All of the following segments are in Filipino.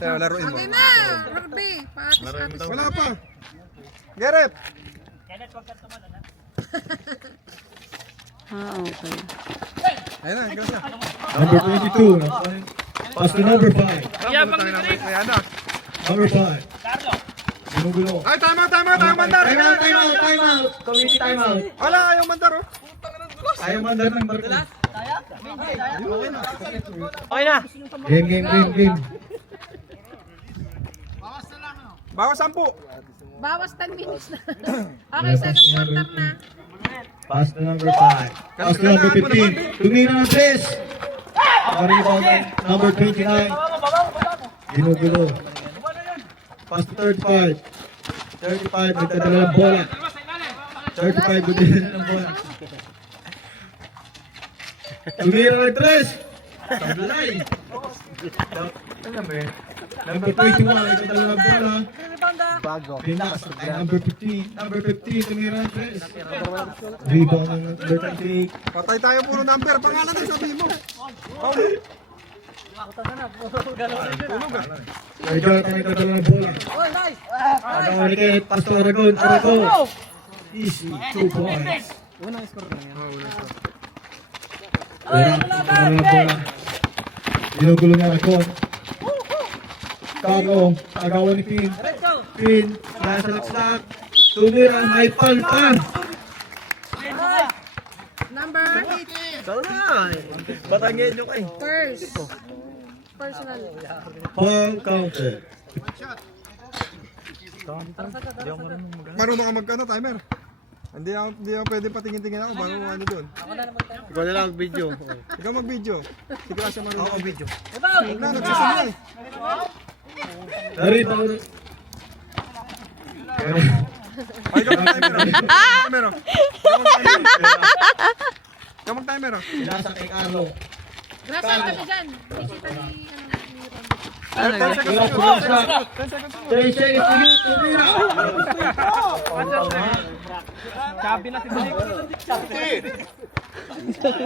Sa'yo, laruin mo. Okay na, Ruby. Paatis-atis. Wala pa. Gareth! Okay. Ayun na, ikaw siya. Number 22. Pass to number 5. Ayan na. Number 5. Ginugulo. Ay, tama, mandar! Time out. Community time out. Wala, ayaw mandar, oh. Ayaw mandar ng barko. Okay na. Game. Bawas 10. Bawas 10 minutes na. Okay, second quarter na. Pass to number 5. Pass to number 15. Tumira ng 3. Rebound number 29. Ginugulo. Pass to 35. 35, nagdadala ng bola. 35, gudin ng bola. Tumira ng 3. Tablay. Number 21, nagdadala ng bola. Pinas, ay number 15. Number 15, tumira ng 3. Rebound ng number 28. Patay tayo puro number. Pangalan na sabihin mo. Kaya Jonathan nagdadala ng bola. Agawalikit, Pastor Aragon, Aragon. Easy, 2 points. Kaya nagdadala ng bola. Ginugulo niya Aragon. Kago, agawan ni Pin. Pin, nasa laksak. Tumira, may palpan. Number 8. Batangin nyo kayo. First. Personal. Ball counter. Marunong ka magkano, timer? Hindi ako pwede patingin-tingin ako bago ano doon. Ikaw na lang video. Ikaw mag-video. Si Gracia marunong. Ako video. Huwag na, nagsasamla eh. Rebound. Ay, ikaw mag-timer oh. Timer oh. Ikaw mag-timer oh. Pinasa kay Carlo. Grasa ka na dyan. Bisita ni, 10 seconds. 10 seconds. 10 seconds to you, tumira.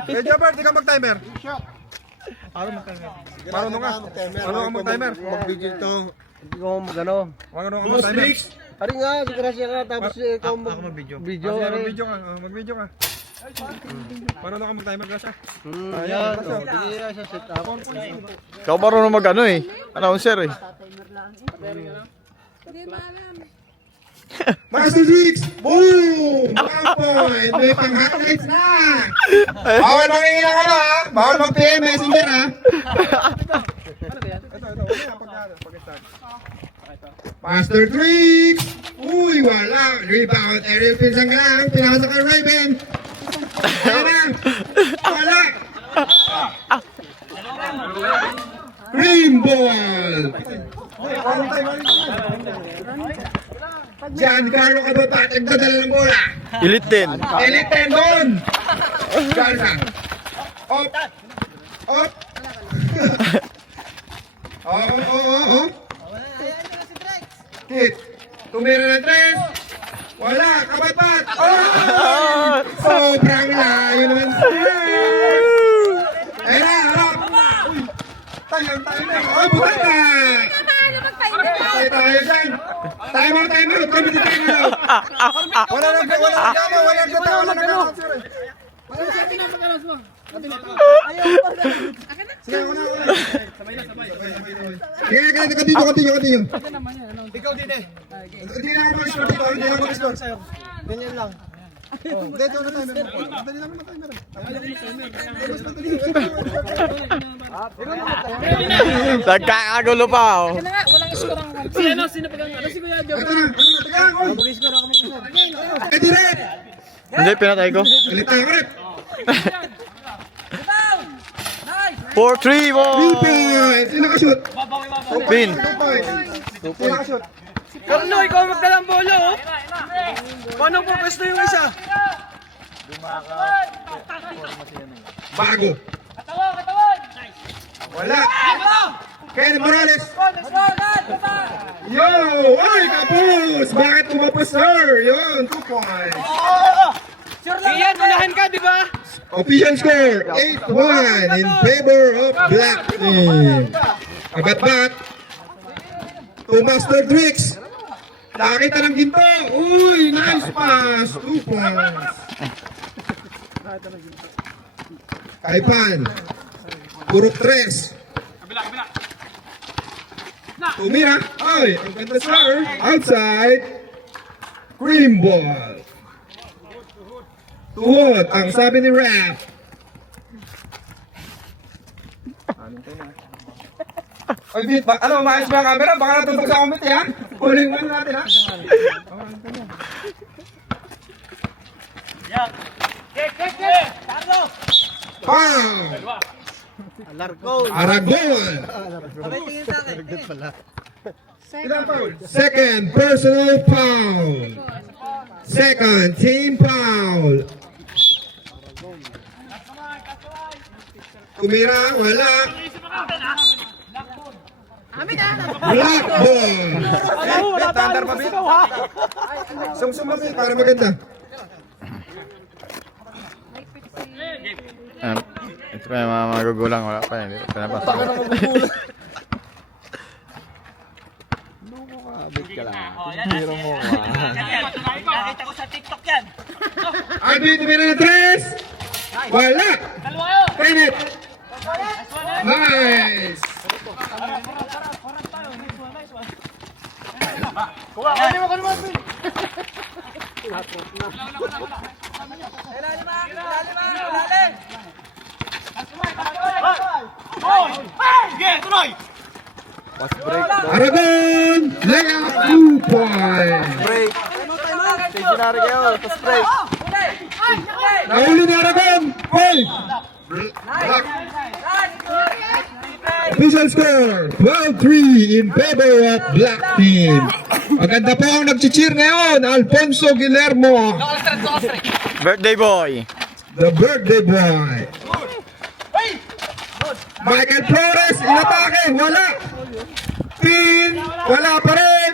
Eh, Jobert, ikaw mag-timer. Marunong ka. Marunong ka mag-timer. Mag-video ito. Hindi ko magano. Marunong ka Boss mag-timer. Briggs. Ari nga, grasya ka. Tapos ikaw mag-video. Video. Mag-video ka. Mag-video ka. Marunong ka mag-timer, Gracia. Yan. Hindi na siya set up. Ikaw marunong mag-ano eh. Announcer eh. hindi maalam. Master Briggs. Boom! 1 point. May pang-highlights na. Bawal mangingin ako na ha. Bawal mag-PM messenger ha. Ito. Pag-start. Master Briggs. Uy, wala. Rebound. Ariel Pinsang ka lang. Pinasa ka Raven. Ayan na. Wala. Green ball. Giancarlo Cababat. Nagdadala ng bola. Elite din. Elite 10 doon. Garza. Op. Oh. Hit. Tumira ng 3. Wala. Kababat. Oh! Sobrang layo naman. Ayun na. Harap. Tayo na. Oh, buhat na. Paano mag-timer? Patay tayo dyan. Time out. Committee time out. Wala nang gata, sir eh. Sige, ako na. Sige, continue. Ikaw din eh. Hindi na ako mag-score. Ganyan lang. Hindi, ito na timer mo. Madali lang naman timer. Nagkakagulo pa oh. Ano nga, walang score ang Sino pa kang si Kuya Joe? Ito na. Ito rin. Hindi, pinatay ko. Ulit tayo, ulit. 4-3 mo. 3 points. Sino ka-shoot? Pin. 2 points. Sino ka-shoot? Carlo, ikaw magdalang bola oh. Paano po pwesto yung isa? Bago. Wala. Ken Morales. Yo! Ay, kapos! Bakit tumapos, sir? Yun, 2 points. Iyan, unahan ka, di ba? Official score, 8-1 in favor of Black Team. Kabat-bat, to Master Tricks. Nakakita ng ginto. Uy, nice pass. 2 points. Kaipan. Puro 3. Tumira. Ay, ang ganda sir. Outside. Green ball. Tuhod, ang sabi ni Rap. Oy, Vin, ano, maayos ba ang camera? Baka natutok sa comment, ha? Huling mo natin, ha? Foul! Aragon! Ilang foul? Second, personal foul. Second, team foul. Tumira, wala. Black ball. Tandar pa, Bin. Sumsum mo, para maganda. Ito pa yung mga magugulang, wala pa yun. Hindi pa pinapasa. Nakita ko sa TikTok yan. Alvin, tumira ng 3. Wala. Pinit. Nice. Aragon, layup 2 points. Stationary kayo, tapos break. Nahuli ni Aragon. Hey. Black. Official score, 12-3 in favor of Black Team. Maganda po ang nag-cheer ngayon, Alfonso Guillermo, Birthday boy! the birthday boy. Michael Flores, inatake, wala. Pin, wala pa rin.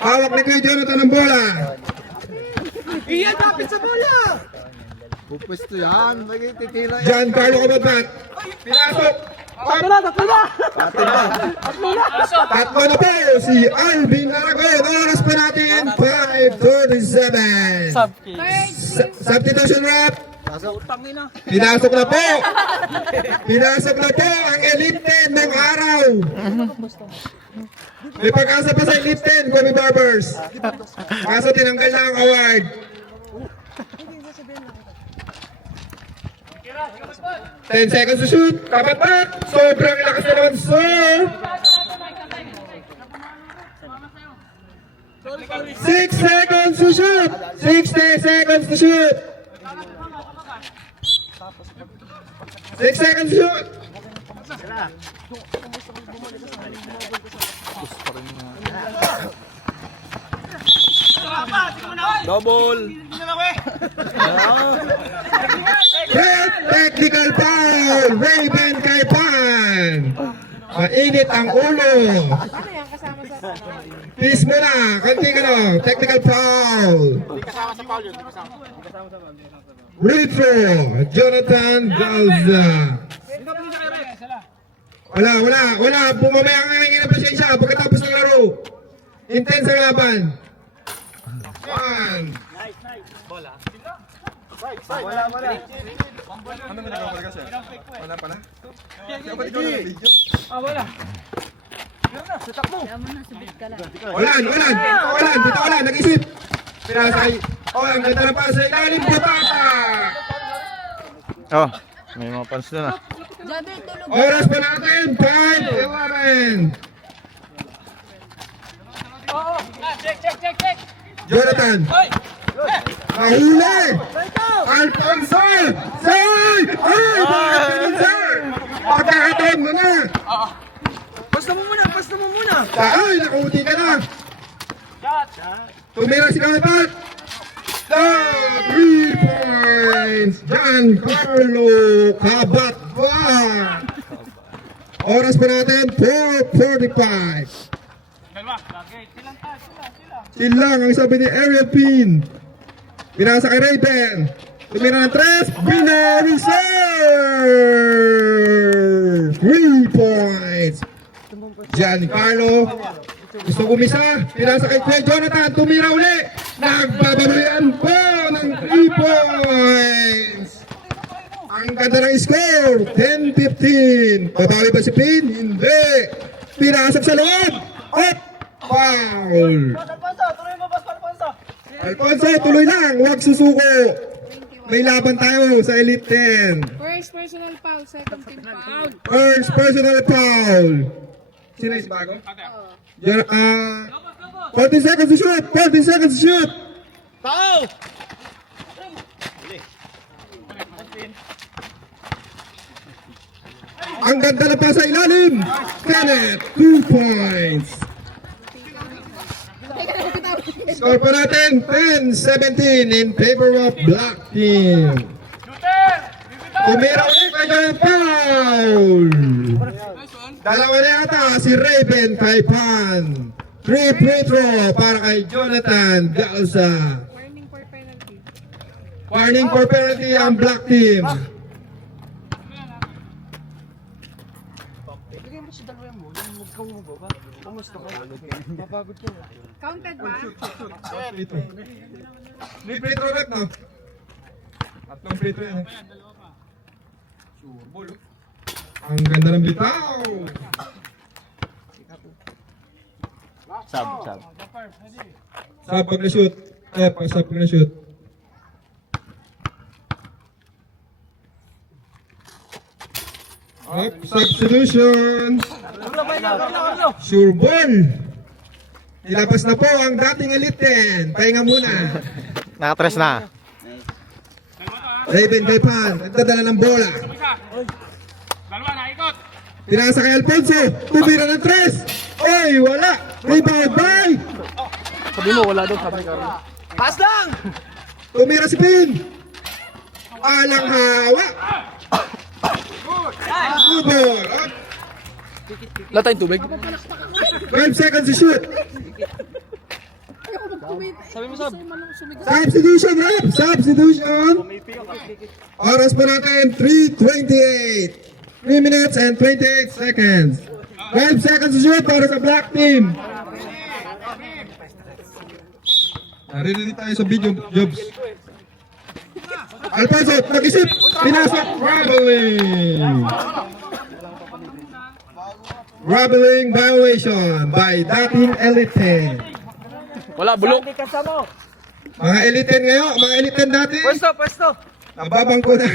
Hawak ni Kuya Jonathan ang bola. Iyan, kapit sa bola! Giancarlo Cabatbat, pinasok. Tatlo na po si Alvin Aragon. Oras pa natin 5:37. Substitution rep. Pinasok na po. Pinasok na po ang Elite 10 ng araw. May pag-asa pa sa Elite 10, Kobe Barbers. Kaso tinanggal na ang award. 10 seconds to shoot. Kapat. Sobrang lakas na naman, sir. 6 seconds to shoot. 60 seconds to shoot. 6 seconds to shoot. Double! Red technical foul. Raven Kaipan. Mainit ang ulo. Peace mo na. Kanti ka na. Technical foul. Retro. Jonathan Galza. Wala. Bumamaya ang hangin na pasensya pagkatapos ng laro. Intense ang laban. 1. Ano ginagawa ko kasi? Wala pala? Wala. Nag-isip. Pinasay. Ang ganda na para sa ilalim. Butata. Oh, may mga fans doon ah. Oras pa natin. 5:11. Jonathan. Mahuli. Alfonso. Say! Ay! Bakit ganun, sir? Pagkakataon mo na. Pasta mo muna! Ay! Nakauti ka na. Tumira si Kapat. 3 points. Giancarlo Cabatba. Oras pa natin. 4:45. Silang ang sabi ni Ariel Pin. Pinasa kay Raven. Tumira ng 3. Bina reserve. 3 points. Giancarlo. Gusto umisa. Pinasa kay Kuya Jonathan. Tumira uli. Nagbababayan po ng 3 points. Ang ganda ng score. 10-15. Babawi ba si Pin? Hindi. Pinasok sa loob. At foul. Alfonso, tuloy lang. Huwag susuko. May laban tayo sa Elite 10. First personal foul, second team foul. First personal foul. Sino is bago? 40 seconds to shoot. 40 seconds to shoot. Ang ganda na pa sa ilalim. Kenneth, 2 points. Score po natin, 10-17 in favor of Black Team. Tumira ulit kayo ng foul. Dalawa na yata si Raven kay Pan. 3 free throw para kay Jonathan Galsa. Warning for penalty. Warning for penalty ang Black Team. Counted ba? May free throw rep, no? Tatlong free throw yan. Ang ganda ng bitaw. Sab. Sab pag na-shoot. Sab pag na-shoot. Up, substitution. Sure ball. Ilabas na po ang dating Elite 10. Pahinga muna. Nakatres na. Raven kay Pan. Nagdadala ng bola. Pinasa kay Alfonso. Tumira ng 3. Oy, wala. Rebound by. Sabi mo, wala doon, sabi ni Carlo. Pass lang! Tumira si Pin. Alang hawa. Good ball. Up. Wala tayong tubig. 12 seconds to shoot. Ayoko magkumita. Sabi mo, Sab. Substitution, rep. Substitution. Oras po natin, 3:28. 3 minutes and 28 seconds. 12 seconds to shoot para sa Black Team. Narinig tayo sa video, Jobs. Alfonso, nag-isip. Pinasok. Rabbling violation by dating Elite 10. Wala, bulok. Mga Elite 10 ngayon, mga Elite 10 dati. Pwesto. Nababang ko na.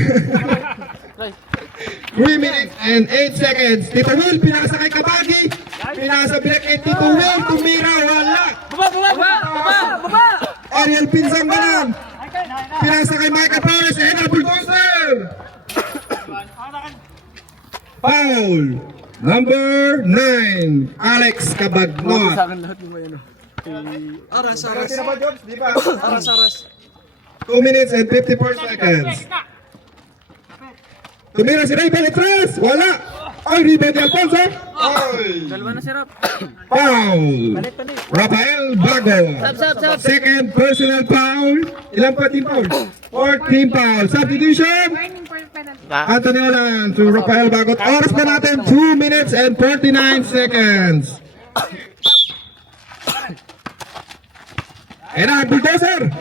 3 minutes and 8 seconds. Tito Will, pinasa kay Kabagi. Pinasa bilang kay Tito Will. Tumira, wala. Baba! Ariel Pinsang ganan. Pinasa kay Michael Paris. Henry Bulldozer. Foul. Number 9. Alex Cabagnot. Sa akin lahat yung may ano. Aras. Di ba? Aras. 2 minutes and 54 seconds. Tumira si Raven at 3. Wala. Ay, rebound ni Alfonso. Ay. Dalawa na sirap. Foul. Rafael Bago. Second personal foul. Ilan pa team foul? 4th team foul. Substitution. Warning for penalty. Anthony Olan to Rafael Bagot. Oras pa natin 2 minutes and 49 seconds. Ayan na, Bulldozer.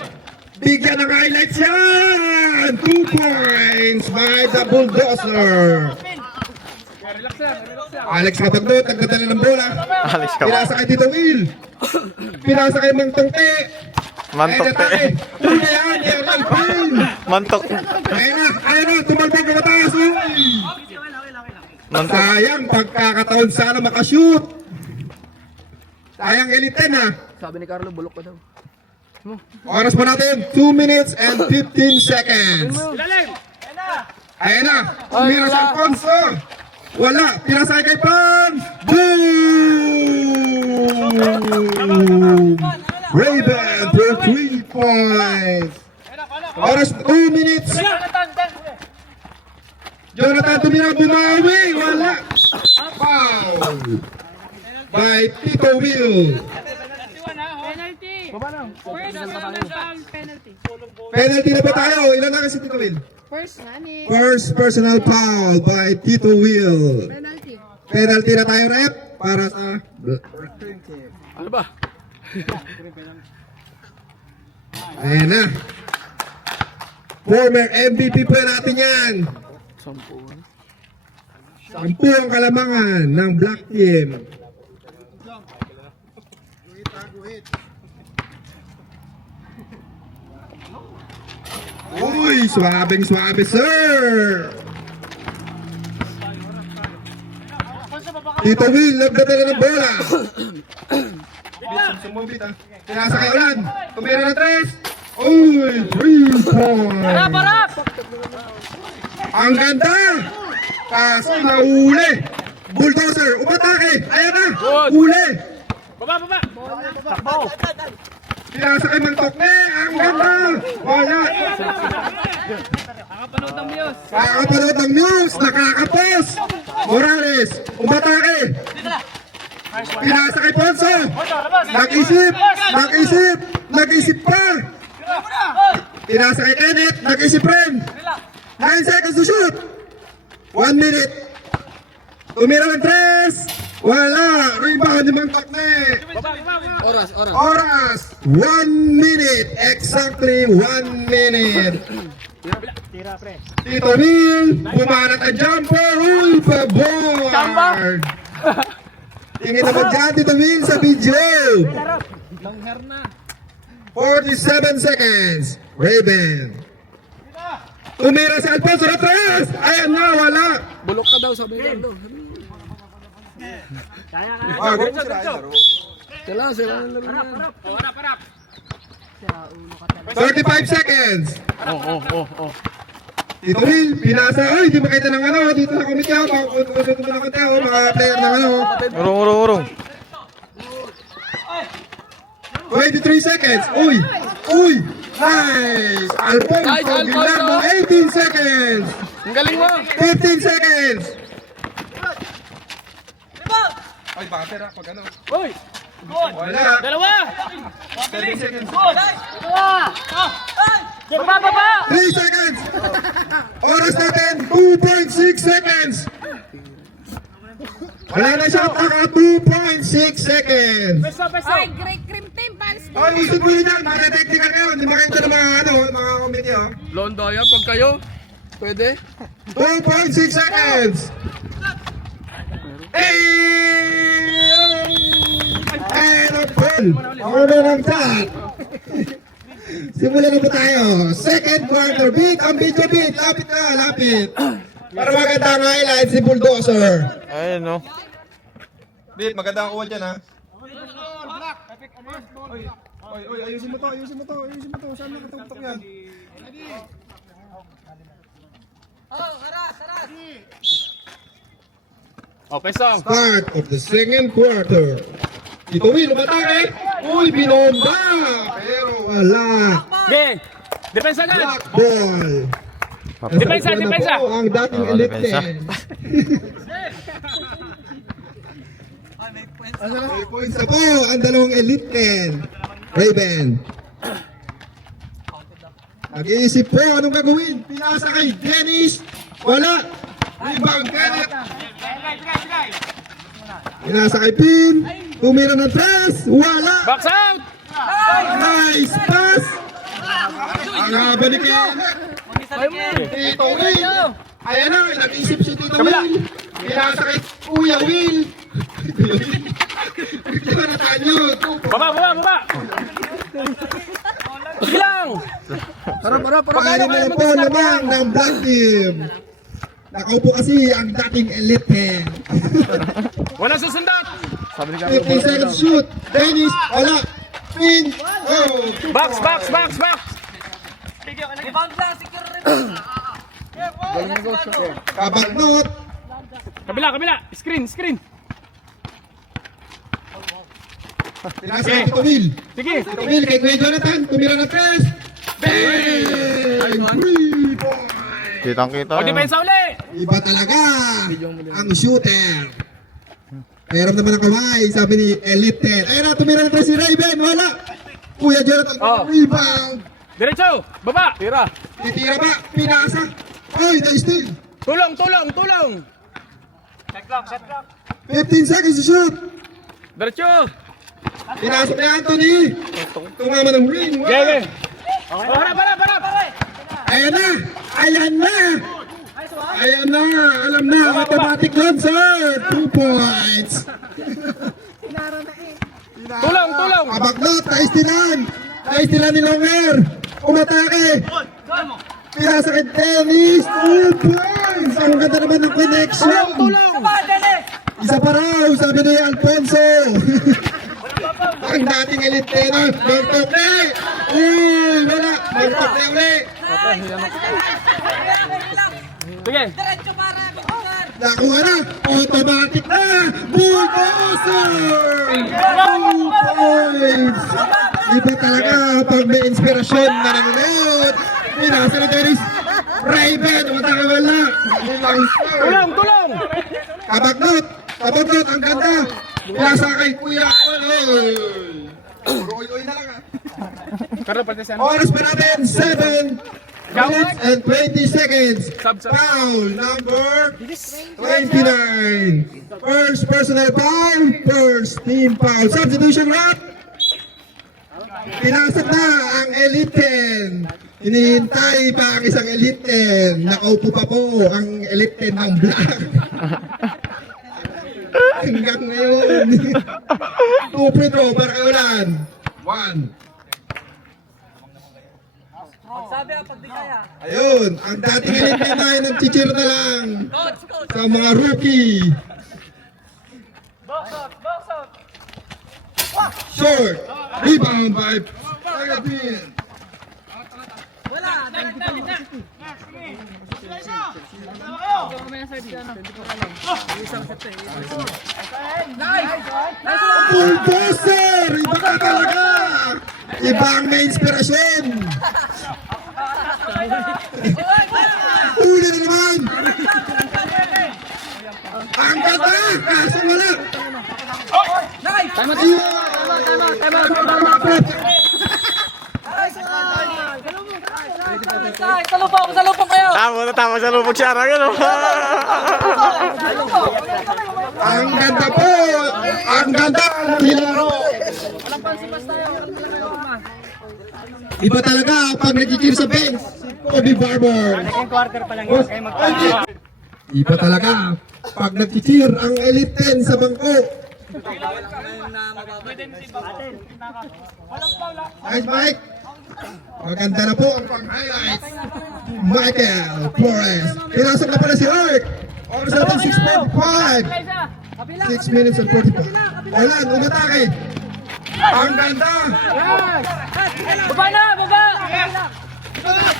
Bigyan ng highlights yan. 2 points by the Bulldozer. Alex Cabagnot, nagdadala ng bola. Alis ka ba? Pinasa kay Tito Will. Pinasa kay Mang Tongte. Mantok te. Tuna yan, Yerlan Pin. Mantok. Ayun na, tumalbog na mataas. Sayang, pagkakataon sana makashoot. Sayang Elite 10 ha. Sabi ni Carlo, bulok ka daw. Oras pa natin, 2 minutes and 15 seconds. Ayun na, tumira si Alfonso. Wala, pinasay kay Pan. Boom! Raven for 3 points. Oras, 2 minutes. Jonathan tumira, bumawi. Wala. Foul. By Tito Will. Penalty. First personal foul, penalty. Penalty na ba tayo? Ilan na kasi Tito Will? First na ni First personal foul by Tito Will. penalty. Penalty na tayo, rep. para sa Ano ba? ayan na. Former MVP po natin yan. 10 ang kalamangan ng Black Team. Uy, swabing swabe, sir! Tito Will, nagdadala ng bola. Sumubit ah. Pinasa kay Ulan. Tumira ng 3. Uy, 3 points. Parap! Ang ganda! Kaso nahuli. Bulldozer, umatake. Ayan na, huli. Baba! Takbo! Pinasa kay Mantokne. Ang ganda. Wala. Nakapanood ng Muse! Nakakapanood ng news. Nakakapos. Morales, umatake. Pinasa kay Ponso. Nag-isip pa. Pinasa kay Kenneth, nag-isip rin. 9 seconds to shoot. 1 minute. Tumira ng 3. Wala. Rebound ni Mangkakne. Oras. 1 minute. Exactly 1 minute. Tito Will, bumanat ang jumper. Uy, paboard. Tingin naman dyan, Tito Will, sa video. 47 seconds. Raven. Tumira si Alfonso Ratres. Ayan na, wala. Bulok ka daw, sabi lang daw. Ah, Parap! 35 seconds. Oh. Tito Will, pinasa. Ay, di makita ng ano. Dito sa committee ako. Kusot mo na konti ako. Mga player ng ano. Urong. 23 seconds. Uy. Nice. Alfonso, bilang mo 18 seconds. Ang galing mo! 15 seconds. Ay, bater pag ano. Uy! Wala. Dalawa! 7 seconds. Baba! 3 seconds. Oras natin, 2.6 seconds. Wala na siya, taka 2.6 seconds. Ay, great cream team, palis mo. Oh, isip mo yun yan, mga technical ngayon. Di makita ng mga ano, mga committee oh. Londaya, pag kayo, pwede? 2.6 seconds. And a ball. Ano ng chat? Simulan na po tayo. Second quarter. Beat ang video beat. Lapit. Para maganda ang highlights si Bulldozer. Ayun, no. Beat, maganda ang kuha dyan ha. Oy, ayusin mo to. Saan nakatutok yan? Pesong! Start of the second quarter. Tito Will, umatake. Uy, binomba. Pero wala. Game! Depensa agad! Black ball. Depensa! Nasa upo na po ang dating elite depensa. 10. 3 points na po ang dalawang elite 10. Raven. Nag-iisip po anong gagawin. Pinasa kay Dennis. Wala. Rebound Kenneth. Pinasa kay Pin. Tumira ng 3. Wala. Box out! Nice pass. Ang haba ni Kenneth. Tito Will. Ayan na, nag-isip si Tito Will. Pinasa kay Kuya Will. Ito na tayo. Baba! Sige lang! Pakainin na lang po lamang ng Black Team. Nakaupo kasi ang dating elite 10. Walang susundot! 50 seconds shoot. Dennis, wala. Pin. Oh. Box! Kabagnot. Kabila! Screen! Pinasa kay Tito Will. Sige! Tito Will kay Kuya Jonathan. Tumira ng 3. Bang! 3 points. Kitang-kita. O, depensa uli! Iba talaga ang shooter. Meron naman ang kamay, sabi ni Elite 10. Ayun na, tumira na si Raven, wala. Kuya Jonathan, rebound. Diretso! Baba! Tira! Titira ba? Pinasa. Ay, na-steal. Tulong! 15 seconds to shoot. Diretso! Pinasok ni Anthony. Tumama ng ring. Gege! Para! Ayan na! Ayan na! Ayan na! Alam na! Automatic run, sir! 2 points! Tulong! Kabagnot! Naistilan! Naistilan ni Longer! Umatake! Pinasakit Dennis! 2 points! Ang ganda naman ng connection! Isa pa raw! Sabi ni Alfonso! Ang dating elite tenor! Magtok na! Uy! Wala! Magtok na uli! Sige! Nakuha na! Automatic na! Bulldozer! 2 points! Iba talaga pag may inspirasyon na nanonood. Pinasa na Dennis. Raven! Wala! Tulong! Kabagnot! Ang ganda! Pinasa kay Kuya Oloy! Uy na lang ah! Carlo, parte sa Oras pa natin, 7 minutes and 20 seconds. Foul number 29. First personal foul, first team foul. Substitution round. Pinasok na ang Elite 10. Hinihintay pa ang isang Elite 10. Nakaupo pa po ang Elite 10 ng black. Hanggang ngayon. 2 free throw para kay Ulan. 1. Ayun, ang dating elite na ay nagchichir na lang sa mga rookie. Short, rebound by Philippines. Bulldozer! Iba ka talaga! Iba ang may inspirasyon! Uli na naman! Ang ganda! Kaso wala! Tama sa lubog siya. Ano? Ang ganda po! Ang ganda! Nilaro! Iba talaga pag nag-cheer sa bench. Kobe Barber. Iba talaga pag nag-cheer ang Elite 10 sa bangko. Nice, Mike. Maganda na po ang pang-highlights. Michael Flores. Pinasok na pala si Ark. Oras natin 6.5. 6 minutes and 45. Ayan, umatake. Ang ganda. Baba!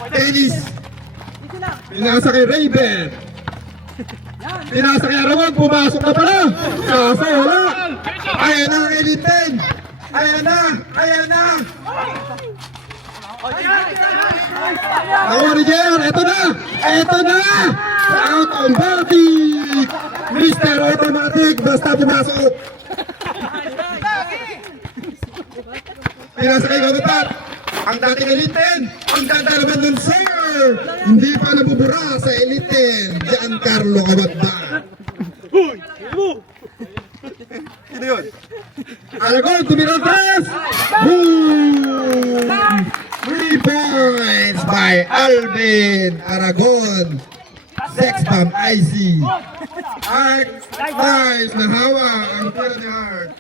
Dennis. Pinasa kay Raven. Pinasa kay Arawan. Pumasok na pala. Kaso wala. Ayan na ang Elite 10. Ayan na. Ako ni JR. Ito na. Out on Baltic. Mr. Automatic. Basta pumasok. Pinasa kay Gagutat. Ang dating Elite 10. Ang ganda naman nun, sir. Hindi pa nabubura sa Elite 10. Giancarlo Cabadda. Sino yun? Aragon, tumirang tres. Boom! 3 points by Alvin Aragon. Sex bomb IC. Ark 5 na hawa ang tira ni Ark.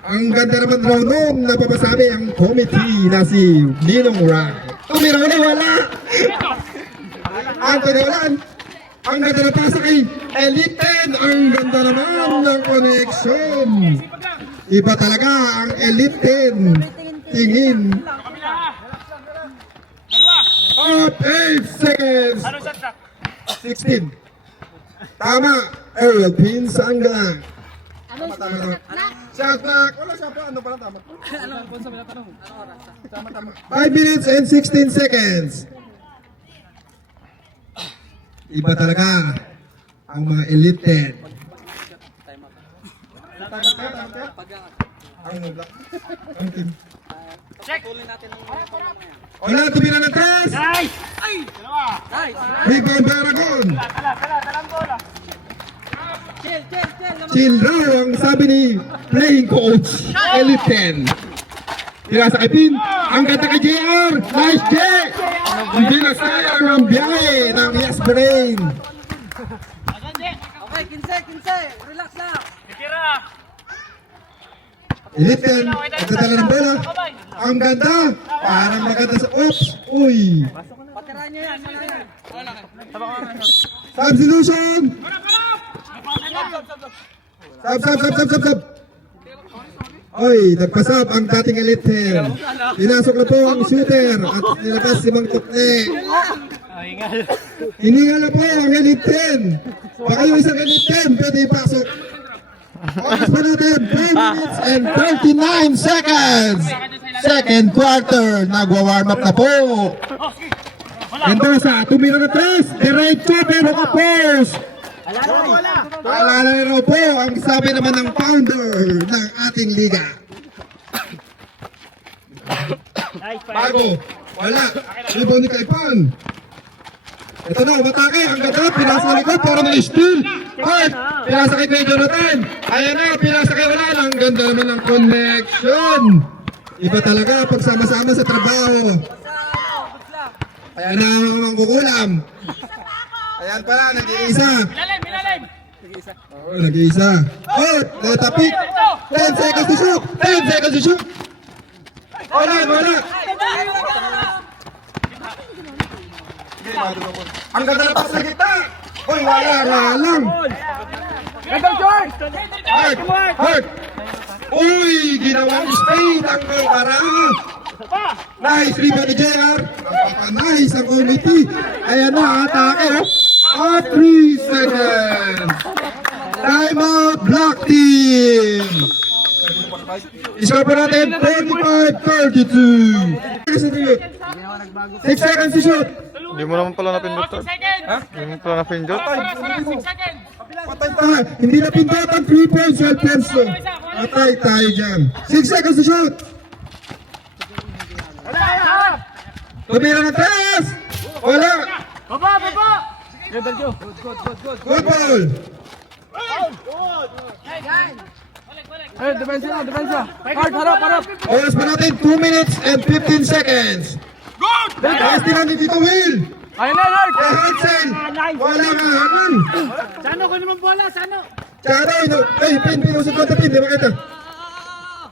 Ang ganda naman raw noon napapasabi ang committee na si Ninong Rai. Tumiraw na wala. Anthony Ulan. Ang ganda na pasa kay Elite 10. Ang ganda naman ng connection. Iba talaga ang Elite 10. Tingin. At 8 seconds. 16. Tama. Ariel Pins ang galang. Tama. Shot clock. Wala siya pa. Ano pa lang tama? 5 minutes and 16 seconds. Iba talaga ang mga Elite 10. Ang team. Check! Wala, tumira ng tres. Rebound by Aragon. Chill raw ang sabi ni playing coach. Elite 10. Tira sa kay Pin. Ang ganda kay JR. Nice J. Hindi na sayang ang biyahe ng Yes Brain. Okay, 15. Relax lang. Elite 10. Nagdadala ng bola. Ang ganda. Parang maganda sa oops. Uy. Patirahan nyo yan. Substitution. Sub. Oy, nagpasab ang dating Elite 10. Pinasok na po ang shooter at nilabas si Mang Tukne. Hiningal na po ang Elite 10. Baka yung isang Elite 10 pwede ipasok. Oras pa natin, 4 minutes and 39 seconds. Second quarter, nagwa-warm up na po. Mendoza, tumira na 3. Diretso pero kapos. Paalala na raw po ang sabi naman ng founder ng ating liga. Bago, wala. Rebound ni Kaipan. Ito na, umatake. Ang ganda, pinasa sa likod para na steal. Hart, pinasa kay Kuya Jonathan. Ayan na, pinasa kay Walan. Ang ganda naman ng connection. Iba talaga pag sama-sama sa trabaho. Ayan na ang kukulam. Ayan pala, nag-iisa. Oo, nag-iisa. Oh, natapik. 10 seconds to shoot. 10 seconds to shoot. Wala. Ang ganda na pass sa gitna. Uy, wala lang. Hart. Uy, ginawang spade ang Barangas. Nice rebound ni JR. Nice ang committee. Ayan na, atake. 3 seconds. Timeout, Black Team. Iscore pa natin, 45-32. 6 seconds to shoot. Hindi mo naman pala napindot. Hindi mo pala napindot. Patay tayo. Hindi na pindot ang 3 points. 12 points to. Patay tayo dyan. 6 seconds to shoot. Tumira ng 3. Wala. Good ball. Depensa. Harap. Oras pa natin 2 minutes and 15 seconds. Last din natin dito, Will. Ayun na, Lord. Hansen. Wala nga hanan. Sano ko naman bola, Sano? Tsaka ay, pinusod ko ito, Pin. Di ba kita?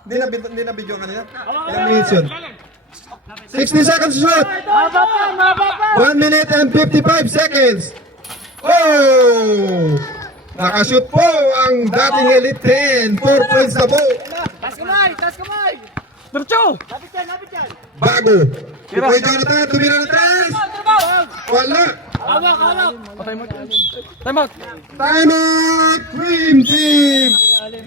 Hindi na video kanina. Ilang minutes yun? 60 seconds to shoot. Maba pa. 1 minute and 55 seconds. Oh! Nakashoot po ang dating Elite 10. 4 points na po. Tas kamay. Diretso. Bago. Kuya Jonathan, tumira ng 3. Wala. Hawak. Time out. Time out, Dream Team.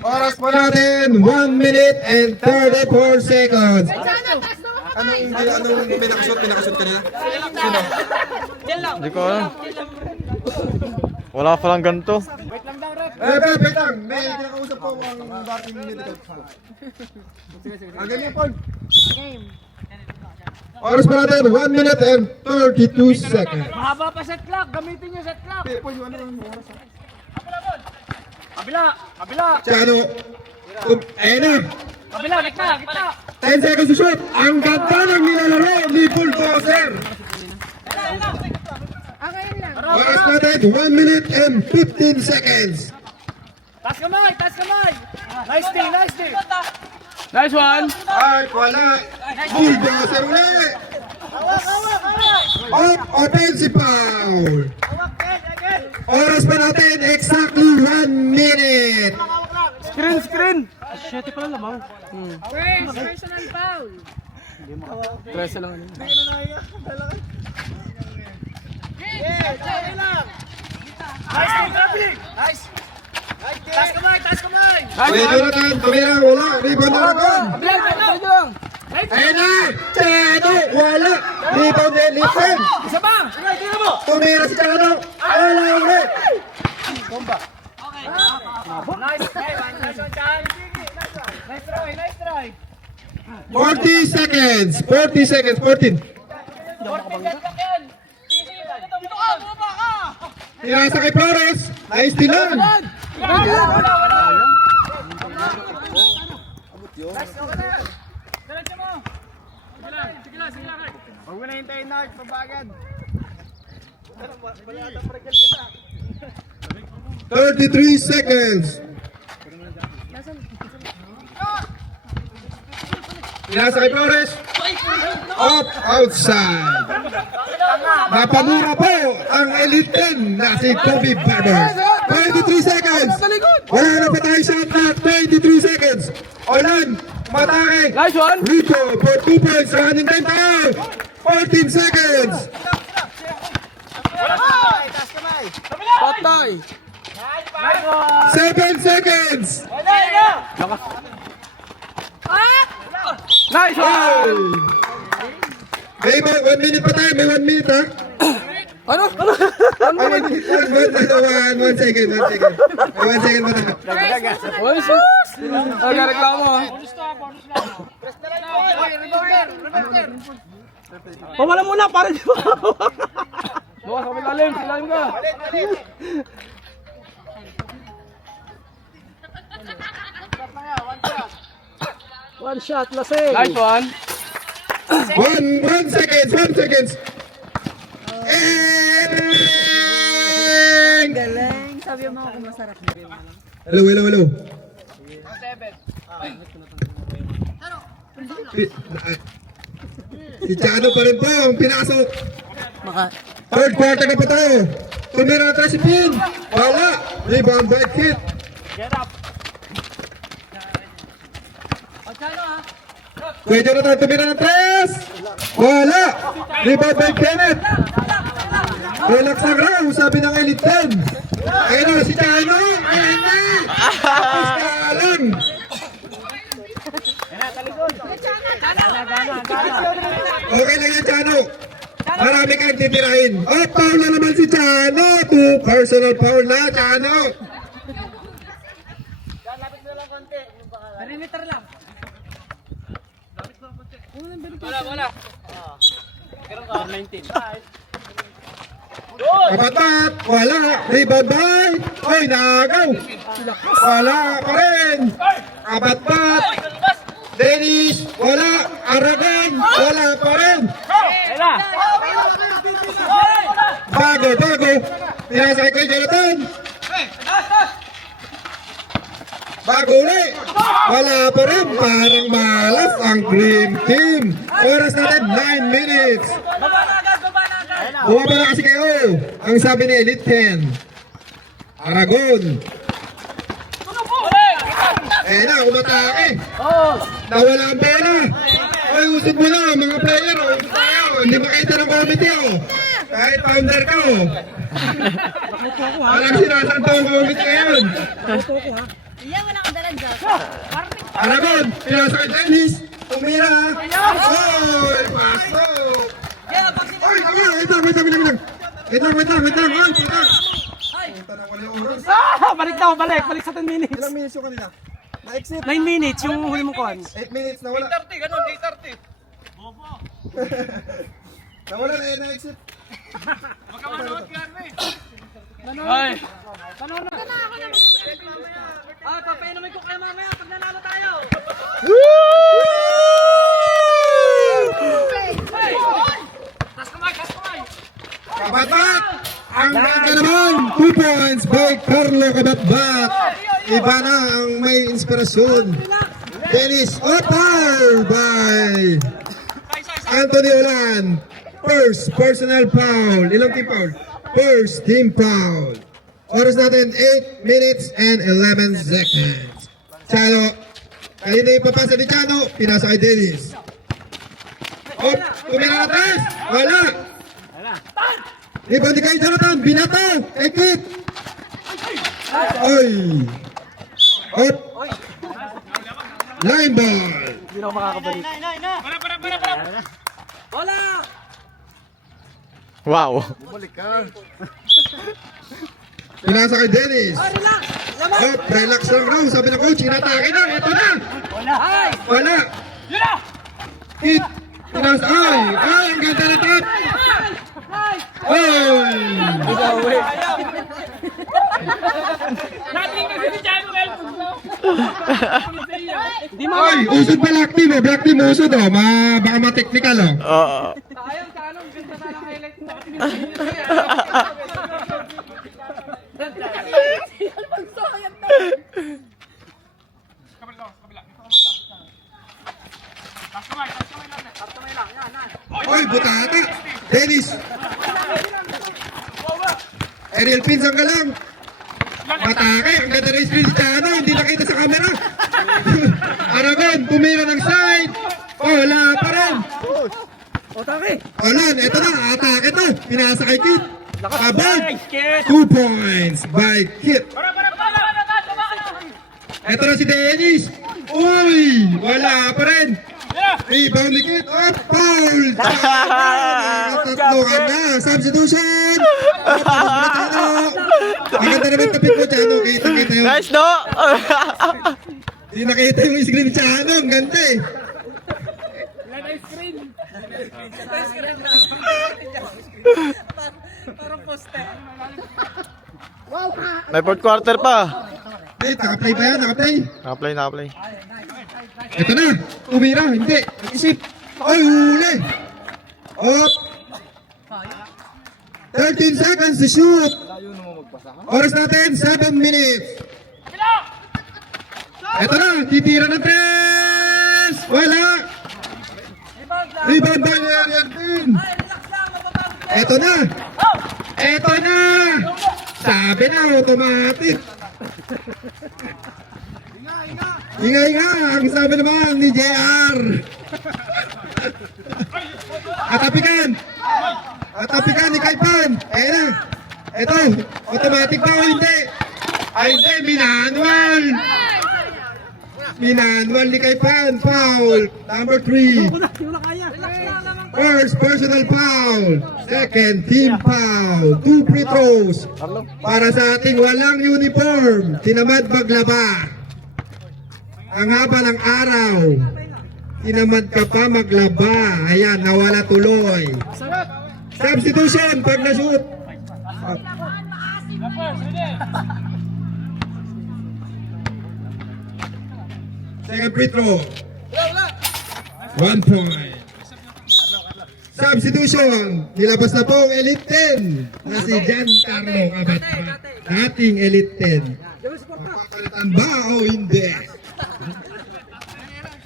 Oras pa natin, 1 minute and 34 seconds. Sano, tas na. Anong pinakashoot kanina? Hindi ko alam. Wala pa lang ganito. Wait lang. May kinakausap po ang dating Elite 10. Ang ganyan, Paul. Oras pa natin, 1 minute and 32 seconds. Mahaba pa set clock. Gamitin niyo set clock. Kabila. Tsano, ayun na. Kabila, gitna. 10 seconds to shoot. Ang ganda ng nilalaro ni Bulldozer. Okay lang. Oras natin, 1 minute and 15 seconds. Tas kamay. Nice day. Nice one. Ay, wala. Bulldozer ulit. Offensive foul. Oras pa natin, exactly 1 minute. Screen. Shit, pala lamang. First, personal foul. Presa lang. Nice. Tas kamay. Kuya Jonathan, tumira, wala. Rebound na naman. Bilang. Ayun na! Chano! Wala! Rebound na Elite 10. Isa ba? Tumira si Chano! Wala ulit! Nice try. 40 seconds! 14. Tira sa kay Flores! Nice din lang! Huwag mo na hintayin na, pabagad. 33 seconds. Pinasa kay Flores. Off, outside. Napamura po ang Elite 10 na si Kobe Barbers. 23 seconds. Wala na pa tayo sa attack. 23 seconds. Olan, matake. Nice one. Rico for 2 points. Running time tayo. 14 seconds. Patay. 7 seconds. Nice one. May 1 minute pa tayo. May 1 minute ha. Ano? Ay, 1 second. 1 second. May 1 second pa tayo. Uy, sus! Nagreklamo ah. Pawala muna para di ba? Bukas kami lalim, silalim ka. One shot, lasing. Nice one. 1 seconds. 1 seconds. And... Galing. Sabi mo kung masarap na. Hello. Si Chano pa rin po ang pinasok. Third quarter na pa tayo. Tumira na tayo si Pin. Wala. Rebound by Kit. Kuya Jonathan, tumira ng 3. Wala. Rebound by Kenneth. Relax lang raw, sabi ng Elite 10. Ayun na, si Chano. Ayun na. Tapos ka lang. Okay lang yan, Chano. Marami kang titirahin. Oh, foul na naman si Chano. 2 personal foul na, Chano. Kapatat, wala. Rebound by. Oy, nagaw. Wala pa rin. Kapatat. Dennis, wala. Aragan, wala pa rin. Bago. Pinasa kay Jonathan. Bago ulit. Wala pa rin. Parang malas ang Dream Team. Oras natin, 9 minutes. Bumaba na kasi kayo. Ang sabi ni Elite 10. Aragon. Eh na, umatake. Nawala ang bola. Ay, usod mo na, mga player. Usod tayo. Hindi makita ng committee. Oh. Kahit founder ka. Oh. Walang sinasakto ang committee ngayon. Iyan, wala kang dalang dyan. Aragon, pinasa kay Dennis. Tumira. Oy, pasok. Oy, wait lang. Ay, puta. Puta na wala yung oras. Balik sa 10 minutes. Ilang minutes yung kanila? Na-exit. 9 minutes yung huli mong kuhan. 8 minutes na wala. 8:30, ganun, 8:30. Nawala na na-exit. Ay. Papainumin ko kayo mamaya pag nanalo tayo. Kabatat! Ang ganda naman! 2 points by Carlo Kabatbat. Iba na ang may inspirasyon. Dennis Otar by Anthony Olan. First personal foul. Ilang team foul? First team foul. Oras natin 8 minutes and 11 seconds. Chano. Kanina yung papasa ni Chano. Pinasa kay Dennis. Oh, tumira na taas. Wala. Rebound kay Jonathan. Binato. Ekit. Oy. Up. Line ball. Hindi na ako makakabalik. Wala! Wow. Pinasa kay Dennis. Oh, relax lang raw. Sabi ng coach, inatake na. Ito na. Wala. Hit. Pinasa. Ay, ang ganda na tap. Ay. Oy, usod pa black team oh. Black team usod oh. Baka ma-technical oh. Oo. Oy, butata. Dennis. Ariel Pinsan ka lang. Matake, ang ganda ng screen si Chano, hindi nakita sa camera. Aragon, tumira ng side. Wala pa rin. Wala, eto na, atake to. Pinasa kay Kit. Abad. 2 points by Kit. Eto na si Dennis. Uy, wala pa rin. Rebound ni Kit. Oh, foul. Tatlo ka na. Substitution. Maganda naman tapit mo, Chano. Kita yung... Nice, no? Hindi nakita yung screen ni Chano. Ang ganda eh. May fourth quarter pa. Eh, nakaplay ba yan? Nakaplay. Nakaplay. Ito na. Umira. Hindi. Nag-isip. Ay, huli. Up. 13 seconds to shoot. Oras natin, 7 minutes. Ito na. Titira ng 3. Wala. Rebound by Ariel Pin. Ito na. Ito na. Sabi na, automatic. Inga. Ang sabi naman ni JR. Atapikan ni Kaipan. Ayan na. Ito. Automatic ba o hindi? Ay hindi. Minanual. Minanual ni Kaipan. Foul. Number 3. First personal foul. Second team foul. 2 free throws. Para sa ating walang uniform. Tinamad maglaba. Ang haba ng araw. Tinamad ka pa maglaba. Ayan, nawala tuloy. Substitution pag na-shoot. Second free throw. 1 point. Substitution. Nilabas na po ang Elite 10 na si Giancarlo Abatbat. Dating Elite 10. Papapalitan ba o hindi?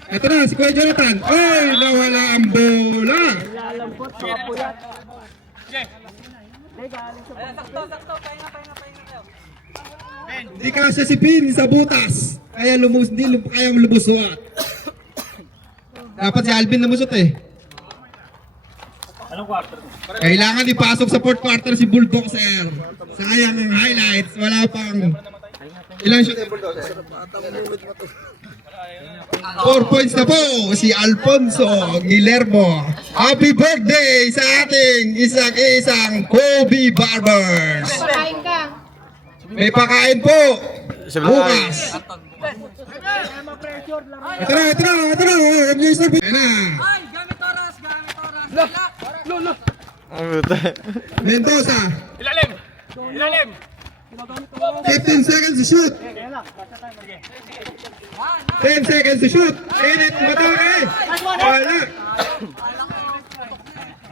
Ito na, si Kuya Jonathan. Ay, nawala ang bola. Hindi kasi si Pin sa butas. Kaya hindi kayang lumuswat. Dapat si Alvin lumusot eh. Kailangan ipasok sa fourth quarter si Bulldozer. Sayang ang highlights. Wala pang ilang shot ang Bulldozer. 4 points na po si Alfonso Guillermo. Happy birthday sa ating isang Kobe Barbers. Pakain ka. May pakain po bukas. Ito na. Ayan na. Mendoza. Ilalim. 15 seconds to shoot. 10 seconds to shoot. Init, matake. Wala.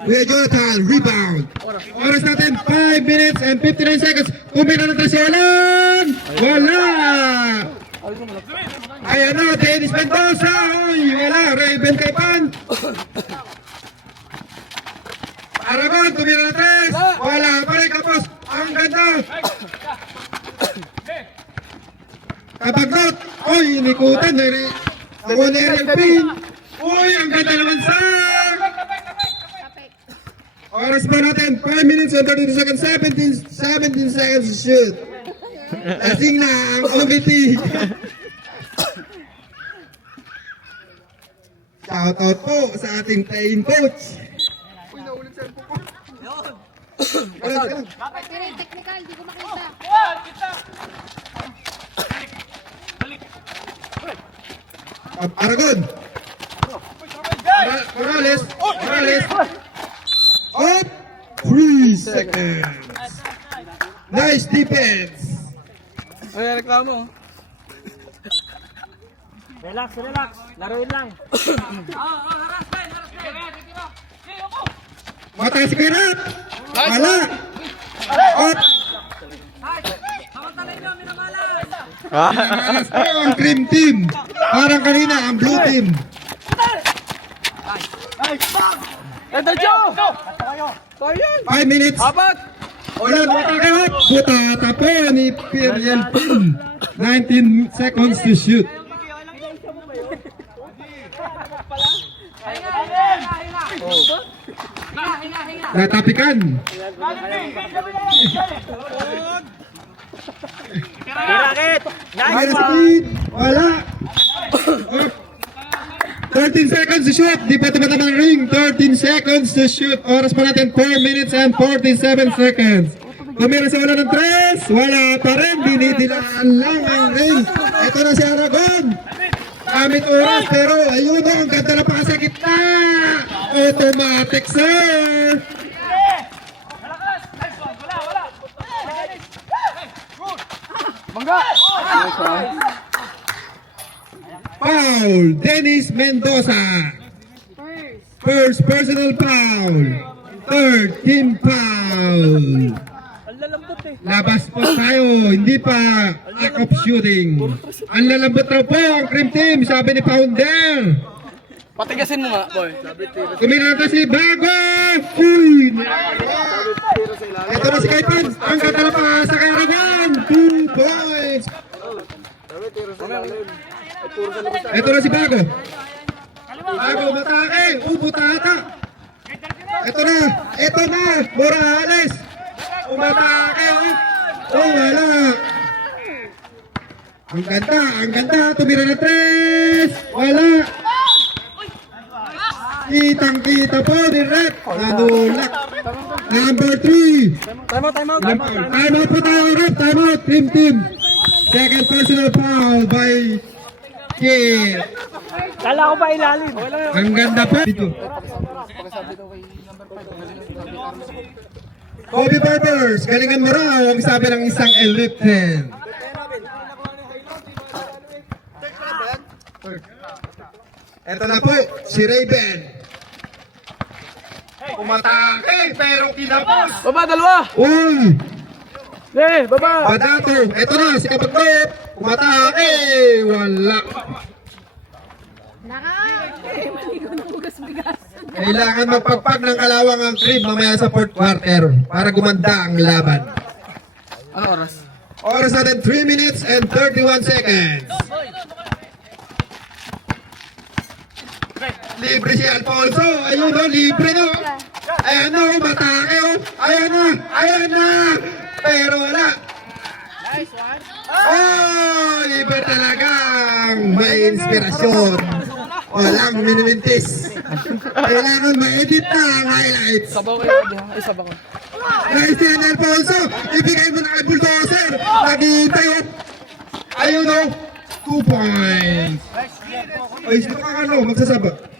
Kuya Jonathan, rebound. Oras natin, 5 minutes and 59 seconds. Kumina na tasyalan. Wala. Ayan na, Dennis Mendoza. Uy, wala. Raven Kaipan. Aragon, tumira na 3. Wala pa rin, kapos. Ang ganda. Kabagot. Uy, inikutan. Ako na Ariel Pin. Uy, ang ganda naman sa. Oras pa natin, 5 minutes and 32 seconds, 17 seconds to shoot. Lasing na ang committee. Shoutout po sa ating playing coach. Uy, naulit sa po ko. Pero yung technical, di ko makita. Aragon. Morales. Up. 3 seconds. Nice defense. Ay, reklamo. Relax, relax. Laruin lang. Mataas si Kirat. Wala. Up. Malas po ang Cream Team. Parang kanina ang Blue Team. Ito, Joe! Ayan! 5 minutes. Apat! Ulan, matakot. Butata po ni Pierre Pin. 19 seconds to shoot. Natapikan. Rakit! Minus speed. Wala. 13 seconds to shoot. Di pa tumatama ng ring. 13 seconds to shoot. Oras pa natin 4 minutes and 47 seconds. Tumira sa wala ng 3. Wala pa rin. Dinidilaan lang ang ring. Ito na si Aragon. Gamit oras pero ayun o. Ang ganda na pa sa gitna. Automatic sir. Foul, Dennis Mendoza. First personal foul. Third team foul. Ang lalambot eh. Labas po tayo, hindi pa act of shooting. Ang lalambot raw po ang Cream Team, sabi ni Founder. Patigasin mo nga, boy. Tumira na si Bago. Uy! Ito na si Kaipan. Ang ganda na pa sa Caravan. 2 points. Ito na si Bago. Bago, matake. Butata. Ito na. Morales. Umatake. Wala. Ang ganda. Tumira na 3. Wala. Kitang-kita po ni Rep. Nanulak. Number 3. Time out. Time out po tayo, Rep. Time out. Team. Second personal foul by Kier. Kala ko pa ilalim. Ang ganda po. Dito. Kobe Barbers, galingan mo raw ang sabi ng isang L-Lipton. Eto na po, si Raven. Umatake, pero kinapos. Baba, dalawa! Uy! Baba! Badato, eto na, si Kapatlet. Umatake, wala. Maligo ng hugas-bigas. Kailangan magpagpag ng kalawang ang Cream mamaya sa fourth quarter para gumanda ang laban. Ano oras? Oras natin 3 minutes and 31 seconds. Libre si Alfonso. Ayun o, libre no. Ayan na, matake o. Ayan na. Pero wala. Oh, libre talagang may inspirasyon. Walang minimintis. Kailangan ma-edit na ang highlights. Sabaw kayo. Ay, sabaw ko. Nice yan, Alfonso. Ibigay mo na kay Bulldozer. Naghihintay o. Ayun o. 2 points. Ay, sino ka ano? Magsasaba.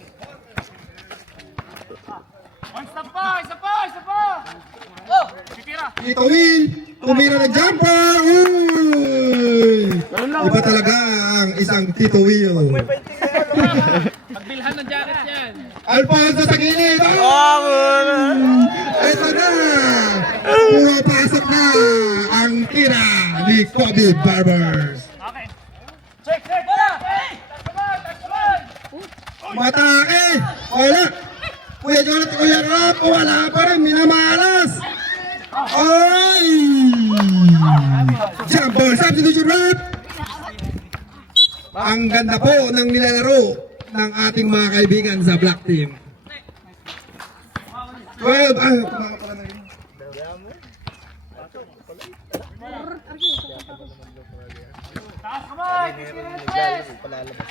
Tito Will, tumira ng jumper. Uy! Iba talaga ang isang Tito Will. Pagbilhan ng jacket yan. Alfonso sa gilid. Ito na. Pumapasok na ang tira ni Kobe Barbers. Matake! Wala! Kuya Jonathan, Kuya Rap, wala pa rin, minamalas! Ay! Jumper, substitution Rap! Ang ganda po ng nilalaro ng ating mga kaibigan sa Black Team. 12,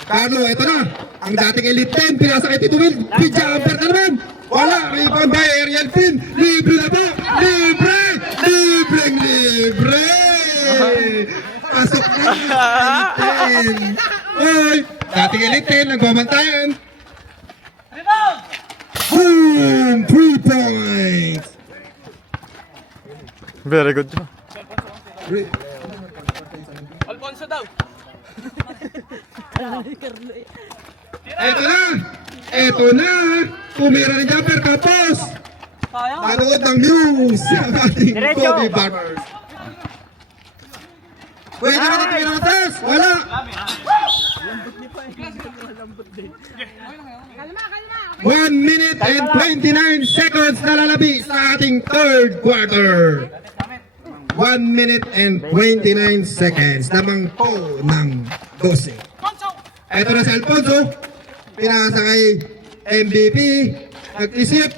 Carlo, ito na. Ang dating elite 10, pinasa kay Tito Will. Jumper na naman. Wala. Rebound by Ariel Pin. Libre na po. Libre. Pasok na. Elite 10. Oy, dating elite 10, nagbabantayan. Boom! 3 points. Very good job. Alfonso daw. Eto na! Tumira ng jumper tapos! Nanood ng news ang ating Kobe Barbers. Pwede na tumira ng test! Wala! Kalma, kalma. 1 minute and 29 seconds na lalabi sa ating third quarter. 1 minute and 29 seconds. Lamang po ng 12. Eto na si Alfonso. Pinasa kay MVP. Nag-isip.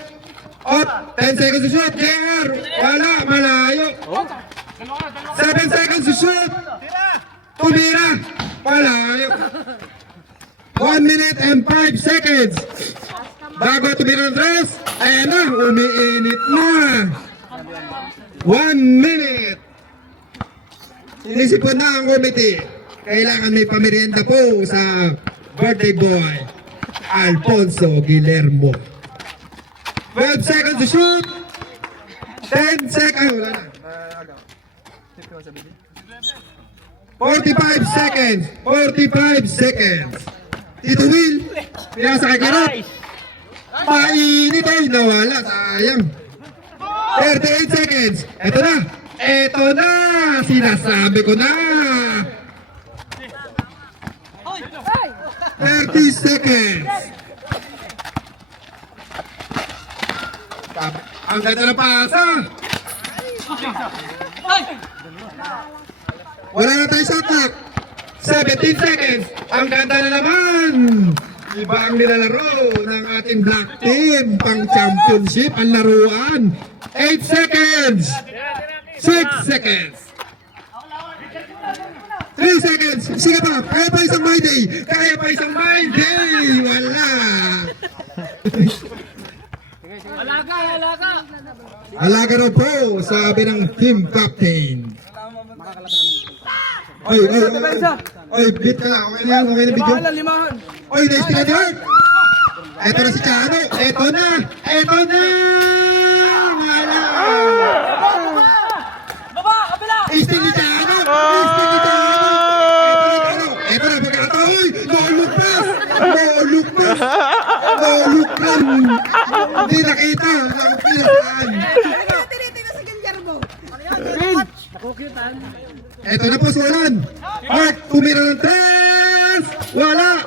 10 seconds to shoot. JR. Wala. Malayo. 7 seconds to shoot. Tumira. Malayo. 1 minute and 5 seconds. Bago tumira ng dress. Ayan na. Umiinit na. 1 minute. Sinisipon na ang committee. Kailangan may pamerienda po sa birthday boy, Alfonso Guillermo. 12 seconds to shoot. 10 seconds. Wala na. 45 seconds. 45 seconds. Tito Will. Pinasa kay Karot. Mainit ay nawala. Sayang. 38 seconds. Eto na. Eto na. Sinasabi ko na. 30 seconds. Ang ganda na pasa. Wala na tayo sa attack. 17 seconds. Ang ganda na naman. Iba ang nilalaro ng ating black team pang championship ang laruan. 8 seconds. 6 seconds. 3 seconds. Sige pa. Kaya pa isang my day. Kaya pa isang my day. Wala. Alaga raw po. Sabi ng team captain. Oy, beat ka na. Okay na yan. Okay na video. Oy, nice tira Dirk. Eto na si Chano. Eto na. Eto na. Wala. Isting ni Chano. Isting ni Chano. Eto na. Pagkakata. Oy, no look pass. No look pass. No look run. Hindi nakita. Ang pinasaan. Tinitingnan sa Guillermo. Eto na po si Olan. Mark, tumira ng 3. Wala.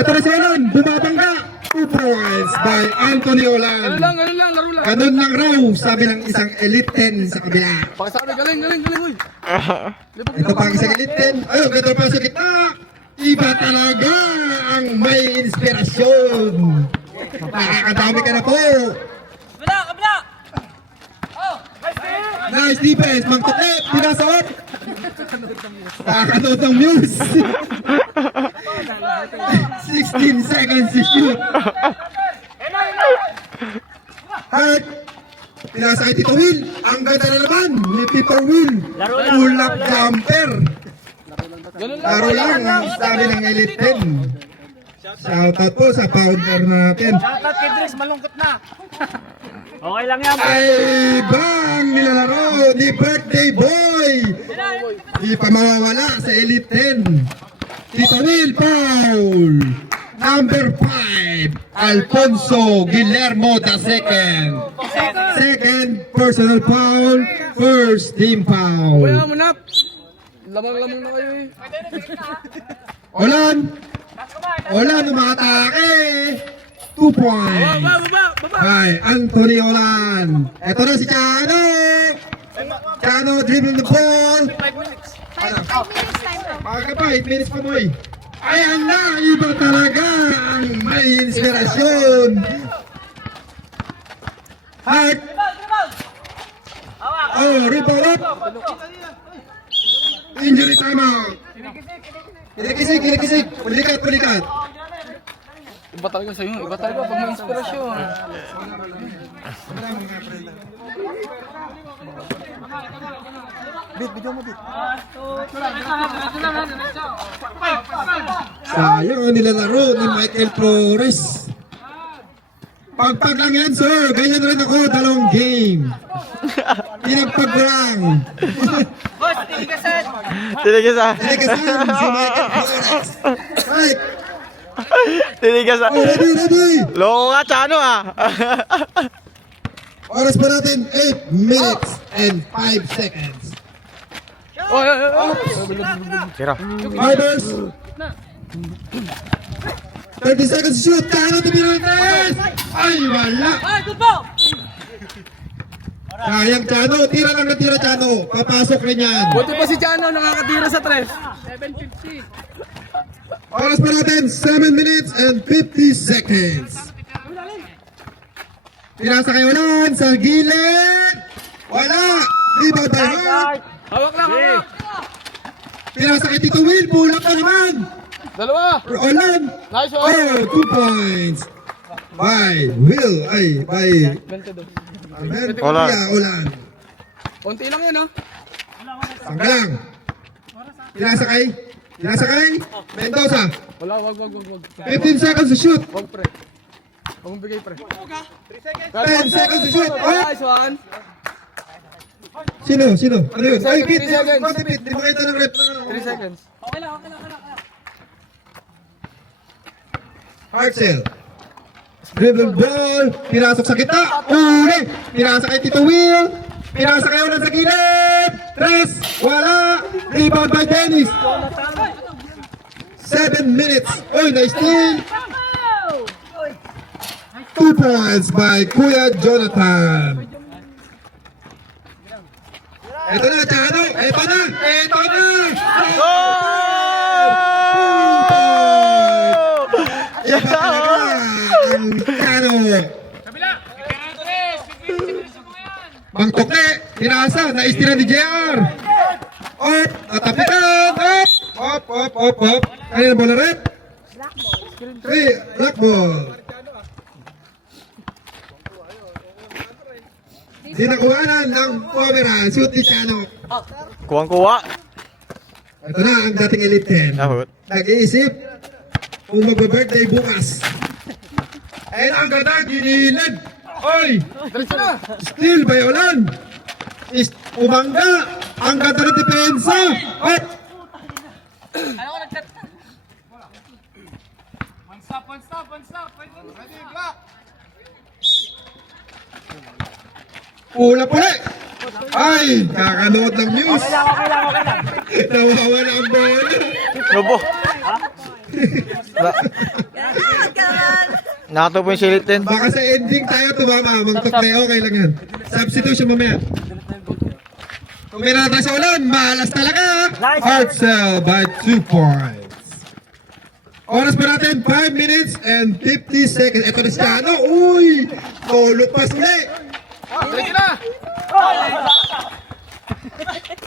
Eto na si Olan. Bumabangga. 2 points by Anthony Olan. Ganun lang, laro lang. Ganun lang raw, sabi ng isang elite 10 sa kabila. Pakisabi, galing, uy. Ito pa ang isang elite 10. Ayun, ito pa sa gitna. Iba talaga ang may inspirasyon. Nakakadami ka na po. Kabila! Nice defense, Mang Tutip. Pinasok. Nakakanood ng news. 16 seconds to shoot. Hart. Pinasa kay Tito Will. Ang ganda na naman ni Tito Will. Pull-up jumper. Laro lang ang sabi ng Elite 10. Shoutout po sa founder natin. Shoutout kay Dres, malungkot na. Okay lang yan. Ay bang nilalaro ni Birthday Boy. Di pa mawawala sa Elite 10. Tito Will foul. Number 5, Alfonso Guillermo II. Second personal foul, first team foul. Kaya mo na. Lamang-lamang na kayo eh. Olan umatake. 2 points. Baba! By Anthony Olan. Ito na si Chano. Chano dribbling the ball. 5 minutes time to. Aga pa, 8 minutes pa boy. Ayan na, iba talaga ang may inspirasyon. Hart. Oh, rebound up. Injury timeout. Kinikisik. Pulikat. Iba talaga sa'yo. Iba talaga pag may inspirasyon. Sayang ang nilalaro ni Michael Flores. Pagpag lang yan, sir. Ganyan rin ako, 2 game. Pinagpag ko lang. Tinigisan. Tinigasan si Michael Flores. Ay, Naninigas ah. Oh, ready. Loko ka, Chano ah. Oras pa natin, 8 minutes and 5 seconds. Tira. Fighters. 30 seconds to shoot. Chano tumira ng 3. Ay, wala. Sayang, Chano. Tira lang na tira, Chano. Papasok rin yan. Buti pa si Chano nakakatira sa tres. 750. Oras pa natin, 7 minutes and 50 seconds. Pinasa kayo nun sa gilid. Wala. Rebound by Hart. Hawak lang, hawak. Pinasa kay Tito Will. Pull up na naman. Dalawa. Olan. Nice one. Oh, 2 points. By Will. Ay, by 22. Alberto Olan. Olan. Konti lang yan, ha? Sanggalang. Pinasa kay Mendoza. Wala, wag. 15 seconds to shoot. Wag, pre. Huwag mong bigay, pre. 10 seconds to shoot. Oh! Nice one. Sino? Ano yun? Ay, Pete. 3 seconds. Pete. Di ba kita ng rep? 3 seconds. Hartzell. Dribble ball. Pinasok sa kita. Uli. Pinasa kay Tito Will. Pinasa kayo na sa gilid. 3. Wala. Rebound by Dennis. 7 minutes. Oy, nice steal. 2 points by Kuya Jonathan. Ito na, Chano. Ito na. Ang Chano. Mang Tokne, tinasa, naistira ni JR. Op, natapitan. Op. Kanina bola red? Black ball. Sinakuhanan ng camera, shoot ni Chano. Kuwang-kuwa. Ito na ang dating Elite 10. Nahut. Nag-iisip kung magbe-birthday bukas. Ayun ang ganda, ginilid. Oy! Diretso na. Steal by Olan. Umangga. Ang ganda ng depensa. At pula. Ay, kakanood ng news. Nawawa na ang bola. Lobo. Nakatupo yung silit din. Baka sa ending tayo tumama. Mangtok na okay lang yan. Substitution mamaya. Kung may natas sa ulan, malas talaga. Hartzell by 2 points. Oras pa natin, 5 minutes and 50 seconds. Ito na si Chano. Uy! Tulot pa uli. Diretso na.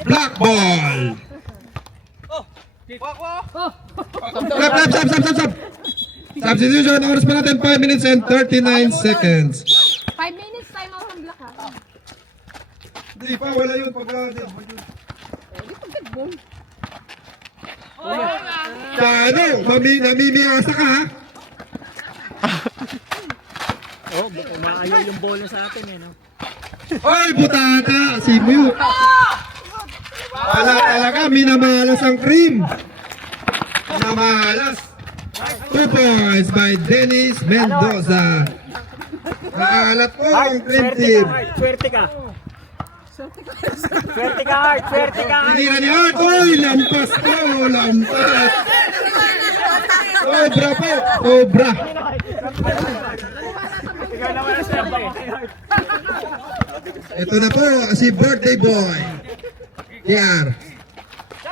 Black ball. Stop. Substitution. Oras pa natin, 5 minutes and 39 seconds. 5 minutes time out ng black, ha? Hindi pa, wala yun. Chano, namimiyasa ka ha? Umaayaw yung bola sa atin eh, no? Oy, butaka! Si Mew! Wala talaga, minamalas ang cream! Minamalas! 2 points by Dennis Mendoza. Nakalat po ang cream team. Swerte ka, Hart! Tinira ni Art! Oy, lampas po! Lampas! Sobra po! Sobra! Ito na po, si birthday boy. Yan.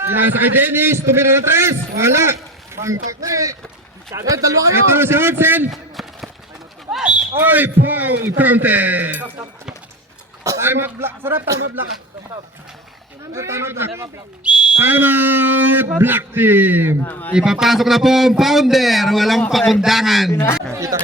Inasa kay Dennis, tumira na 3. Wala. Pangtak na eh. Dalawa kayo. Ito na si Hudson. Oy, foul counted. Time out black. Sarap, time out black. Time out black team. Ipapasok na po ang founder. Walang pakundangan. Kita.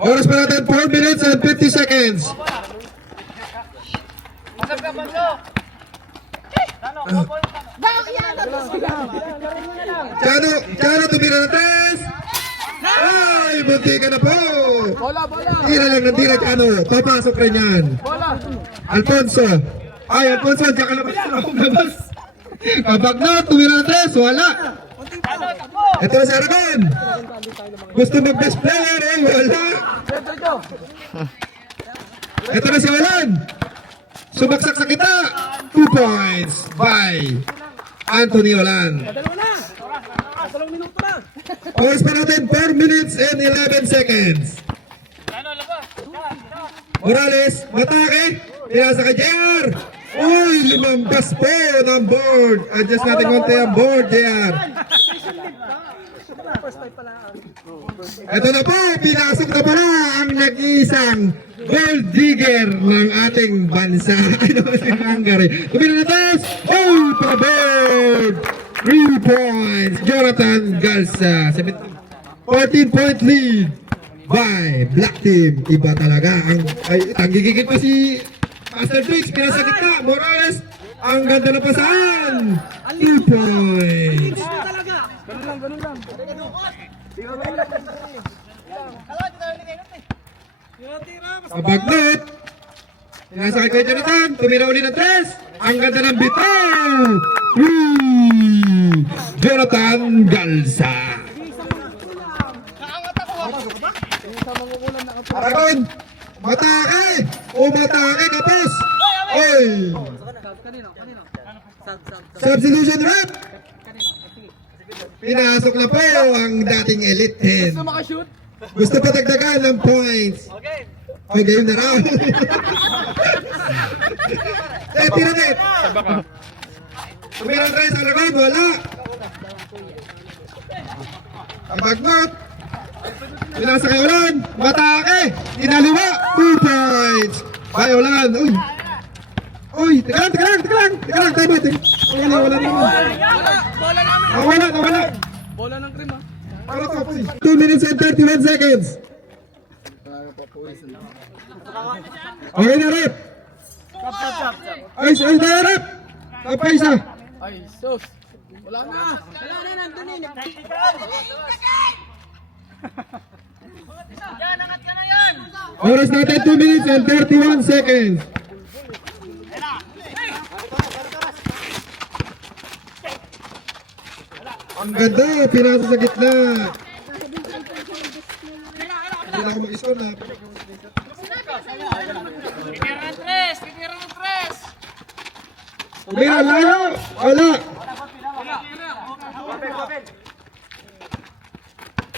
Oras pa natin 4 minutes and 50 seconds. Chano tumira na 3. Ay, bunti ka na po. Tira lang ng tira kay ano. Papasok rin yan. Alfonso. Ay, Alfonso, diyan ka labas. Ako labas. Kabagnot, tumira ng 3. Wala. Ito na si Aragon. Gusto mag-best player. Eh, wala. Ito na si Walan. Sumaksak sa kita. 2 points by Anthony Walan. Oras pa natin 4 minutes and 11 seconds. Morales, matake. Pinasa kay JR. Uy, lumampas po ng board. Adjust natin konti ang board, JR. Ito na po, pinasok na pala ang nag-iisang gold digger ng ating bansa. Ito si Hungary. Tumira na tayo. Oh, pa-board. 3 points. Jonathan Galsa. 14-point lead by Black Team. Iba talaga. Ang gigigit pa si Master Tricks. Pinasa kita. Morales. Ang ganda na pasaan. 2 points. Kabagnot. Pinasa kay Kuya Jonathan. Tumira uli ng 3. Ang ganda ng bitaw. Jonathan Galsa. Aragon. Matake. Matake kapos. Oy. Substitution rep. Pinasok na po ang dating Elite 10. Gusto pa dagdagan ng points. Okay, game na raw. Tira net. Tumirang tayo sa Aragon, wala. Kabagnot. Pinasa kay Ulan. Matake. Inaliwa. 2 points. By Ulan. Uy, teka lang. Tama. Wala naman. Nawala. Bola ng cream, ah. 2 minutes and 31 seconds. Okay na, rep. Ay, na, rep. Tapa isa. Ay, sus. Wala na, nandun eh. Oras natin 2 minutes and 31 seconds. Ang ganda, pinasa sa gitna. Hindi na ako mag-isol na. Umira, layo! Wala!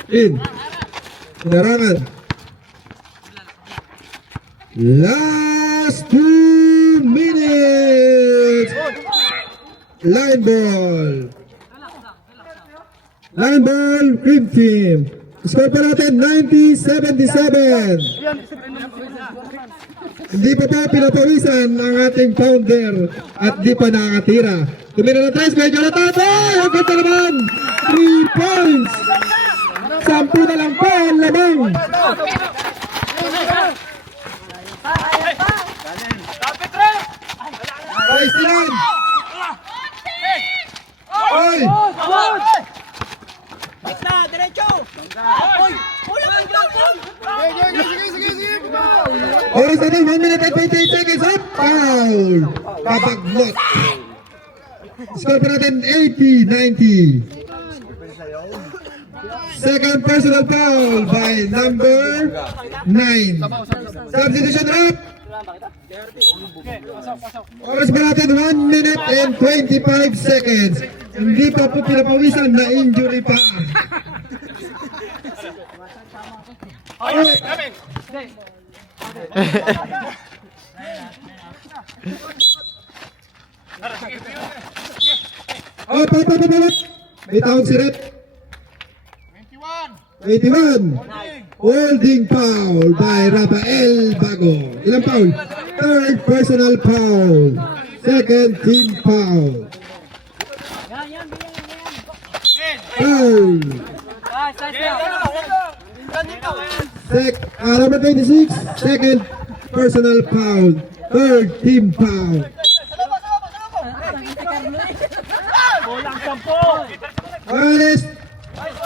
In. Pinarangan. Last 2 minutes! Line ball, Cream Team. Score pa natin, 90-77. Hindi pa pinapawisan ang ating founder at di pa nakatira. Tumira na 3, Kuya Jonathan. Ay, ang ganda naman! 3 points! 10 na lang po ang lamang. Nice lang! Oy! Oras natin, 1 minute and 28 seconds up! Foul! Kabagnot! Score pa natin 80-90. Second personal foul by number 9. Substitution rep! Oras pa natin 1 minute and 25 seconds. Hindi pa po pinapawisan na injury pa. May tawag si rep. 21. Holding foul by Rafael Bago. Ilang foul? Third personal foul. Second team foul. Foul. Number 26. Second personal foul. Third team foul. Morales.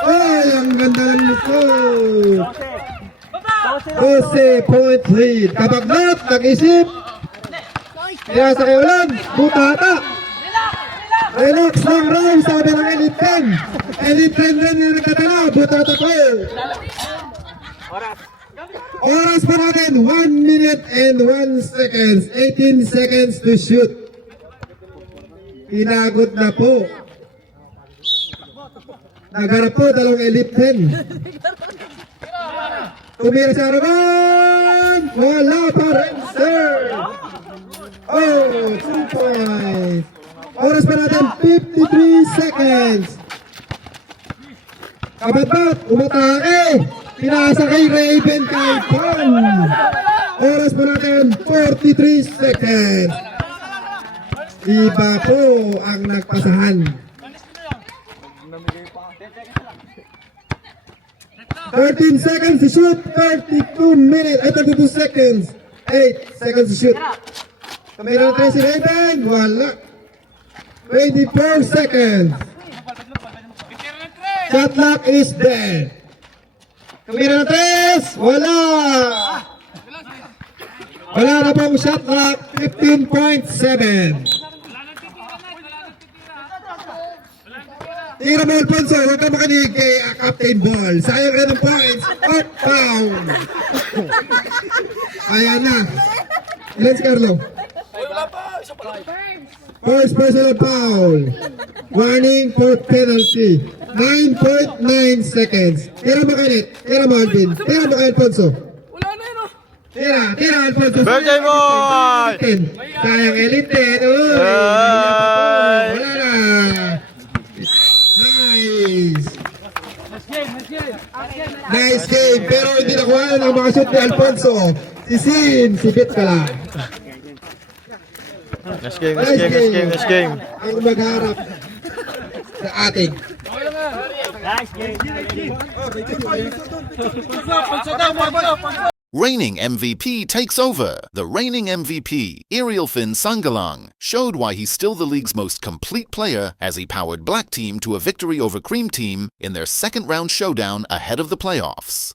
Ay, ang ganda ng luto. 12 point lead. Kabagnat, nag-isip. Pinasa kay Ulan, butata. Relax lang raw, sabi ng Elite 10. Elite 10 din yung nagkatala, butata ko. Oras pa natin, 1 minute and 1 seconds. 18 seconds to shoot. Pinagot na po. Nagharap po, dalawang Elite 10. Tumira sa Aragon! Wala pa rin, sir! Oh, 2 points. Oras pa natin, 53 seconds. Kabatbat, umatake. Pinasa kay Raven kay Pan. Oras pa natin, 43 seconds. Iba po ang nagpasahan. 13 seconds to shoot, 32 seconds, 8 seconds to shoot. Tumira na si Raven, wala. 24 seconds. Shot clock is dead. Tumira na 3, wala. Wala na pong shot clock, 15.7. Tira mo, Alfonso, huwag ka makinig kay Captain Ball. Sayang rin ang points. Fourth down. Ayan na. Ilan si Carlo? First personal foul. Warning for penalty. 9.9 seconds. Tira mo kalit. Tira mo, Alvin. Tira mo kay Alfonso. Tira, Alfonso. Birthday boy! Sayang Elite 10. Uy, wala na. Nice game, pero hindi nakuha ng mga shoot ni Alfonso. Si Sin, si Bit ka lang. Next game, next game, next game, next game. Ang magharap sa ating. Reigning MVP takes over. The reigning MVP, Irielfin Sangalang, showed why he's still the league's most complete player as he powered Black Team to a victory over Cream Team in their second round showdown ahead of the playoffs.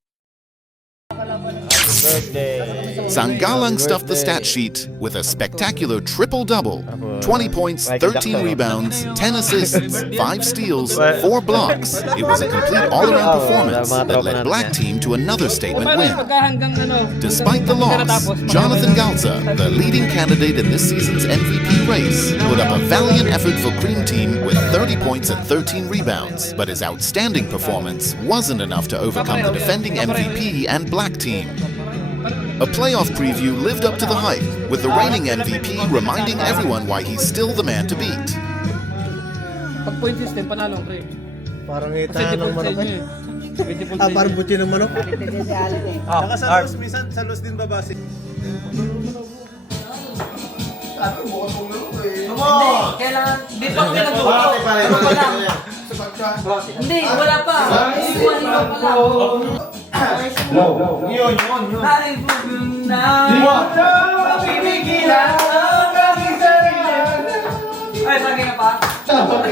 Sangalang stuffed the stat sheet with a spectacular triple-double. 20 points, 13 rebounds, 10 assists, 5 steals, 4 blocks. It was a complete all-around performance that led Black Team to another statement win. Despite the loss, Jonathan Galza, the leading candidate in this season's MVP race, put up a valiant effort for Cream Team with 30 points and 13 rebounds. But his outstanding performance wasn't enough to overcome the defending MVP and Black Team. A playoff preview lived up to the hype, with the reigning MVP reminding everyone why he's still the man to beat. Pag point system, panalo ang Craig. Parang Kasi ita ng default sa manok. inyo eh. Default sa Parang inyo. buti ng manok. Saka sa Los, minsan sa Los din babase. Kailangan, di pa kami nagbuto. Ano pa lang? Hindi, wala pa. Ikuan pa lang. Yun. Naring pugong na mapipigilan ang aking sarili. Ay, sagay na pa? Alam mo